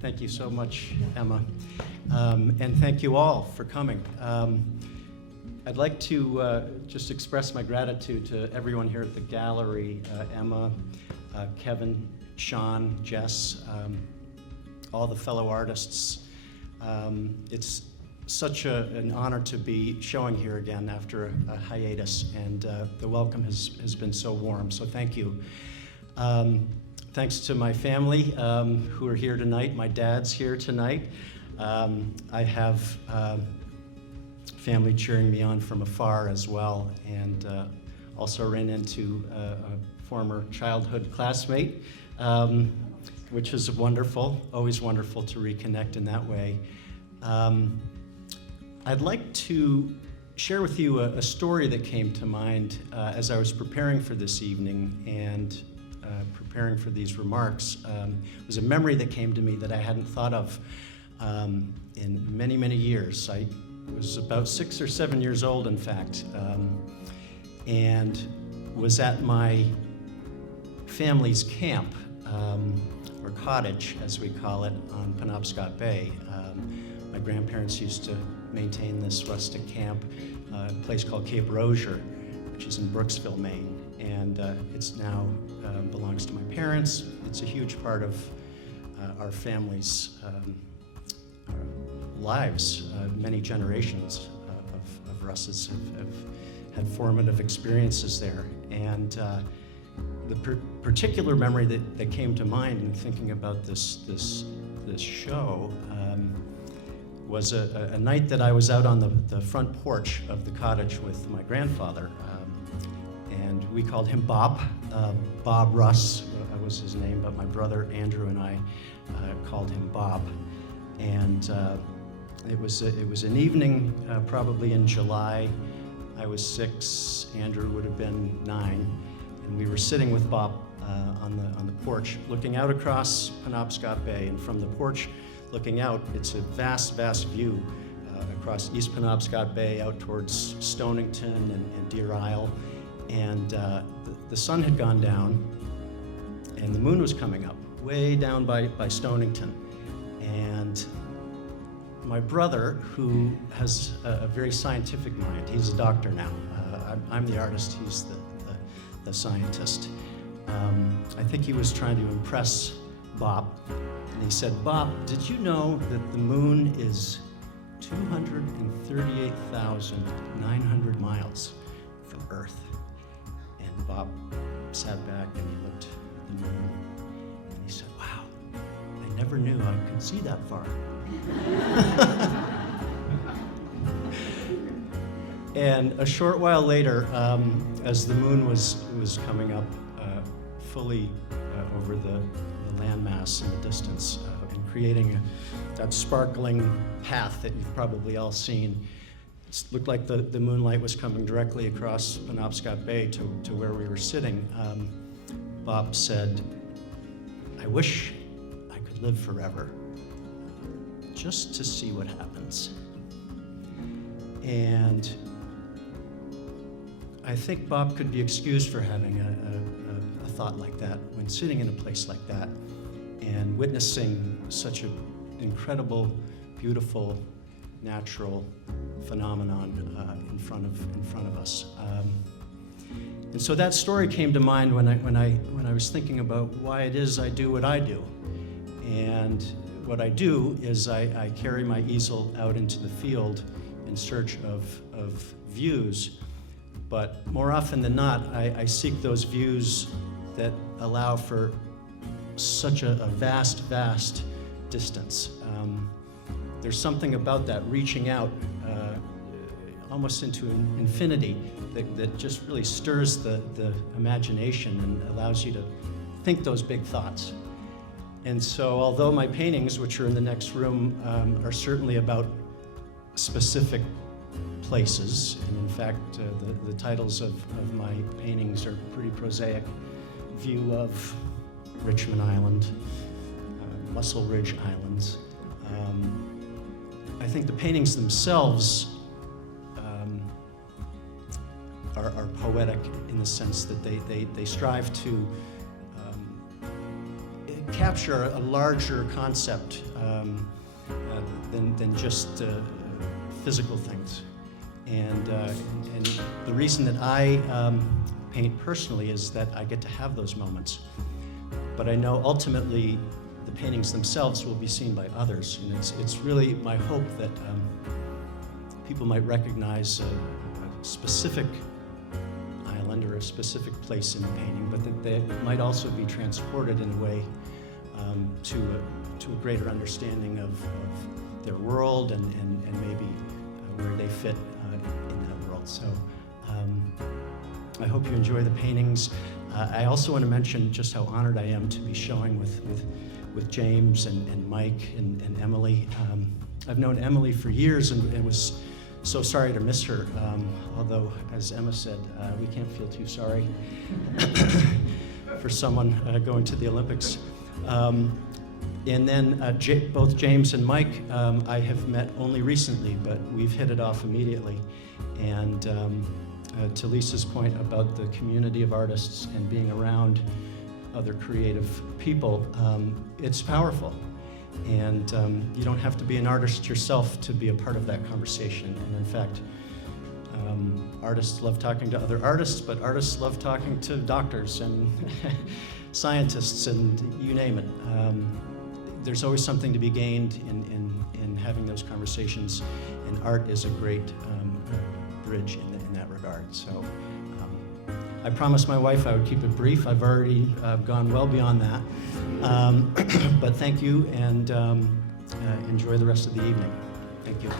Thank you so much, Emma. And thank you all for coming. I'd like to just express my gratitude to everyone here at the gallery, Emma, Kevin, Sean, Jess, all the fellow artists. It's such an honor to be showing here again after a hiatus, and the welcome has been so warm, so thank you. Thanks to my family who are here tonight. My dad's here tonight. I have family cheering me on from afar as well, and also ran into a former childhood classmate, which is wonderful, always wonderful to reconnect in that way. I'd like to share with you a story that came to mind as I was preparing for this evening and preparing for these remarks. It was a memory that came to me that I hadn't thought of in many, many years. I was about 6 or 7 years old, in fact, and was at my family's camp, or cottage, as we call it, on Penobscot Bay. My grandparents used to maintain this rustic camp, a place called Cape Rozier, which is in Brooksville, Maine. And it's now belongs to my parents. It's a huge part of our family's lives. Many generations of Russes have had formative experiences there. And the particular memory that came to mind in thinking about this show was a night that I was out on the front porch of the cottage with my grandfather. And we called him Bob. Bob Russ was his name, but my brother Andrew and I called him Bob. And it was an evening, probably in July. I was 6, Andrew would have been 9, and we were sitting with Bob on the porch, looking out across Penobscot Bay. And from the porch, looking out, it's a vast, vast view across East Penobscot Bay, out towards Stonington and Deer Isle. And the sun had gone down, and the moon was coming up, way down by Stonington. And my brother, who has a very scientific mind, he's a doctor now. I'm the artist, he's the scientist. I think he was trying to impress Bob. And he said, "Bob, did you know that the moon is 238,900 miles from Earth?" And Bob sat back and he looked at the moon and he said, "Wow, I never knew I could see that far." And a short while later, as the moon was coming up fully over the landmass in the distance and creating that sparkling path that you've probably all seen, it looked like the moonlight was coming directly across Penobscot Bay to where we were sitting. Bob said, "I wish I could live forever, just to see what happens." And I think Bob could be excused for having a thought like that when sitting in a place like that and witnessing such an incredible, beautiful, natural phenomenon in front of us. And so that story came to mind when I was thinking about why it is I do what I do. And what I do is I carry my easel out into the field in search of views, but more often than not, I seek those views that allow for such a vast, vast distance. There's something about that reaching out almost into infinity that just really stirs the imagination and allows you to think those big thoughts. And so although my paintings, which are in the next room, are certainly about specific places, and in fact the titles of my paintings are pretty prosaic: View of Richmond Island, Muscle Ridge Islands. I think the paintings themselves are poetic in the sense that they strive to capture a larger concept than just physical things. And the reason that I paint personally is that I get to have those moments. But I know ultimately the paintings themselves will be seen by others. And it's really my hope that people might recognize a specific island or a specific place in the painting, but that they might also be transported in a way to a greater understanding of their world and maybe where they fit in that world. So I hope you enjoy the paintings. I also want to mention just how honored I am to be showing with James and Mike and Emily. I've known Emily for years and was so sorry to miss her, although, as Emma said, we can't feel too sorry for someone going to the Olympics. And then both James and Mike I have met only recently, but we've hit it off immediately. And to Lisa's point about the community of artists and being around other creative people, it's powerful. And you don't have to be an artist yourself to be a part of that conversation. And in fact, artists love talking to other artists, but artists love talking to doctors and scientists and you name it. There's always something to be gained in having those conversations, and art is a great bridge in that regard. So I promised my wife I would keep it brief. I've already gone well beyond that. But thank you, and enjoy the rest of the evening. Thank you.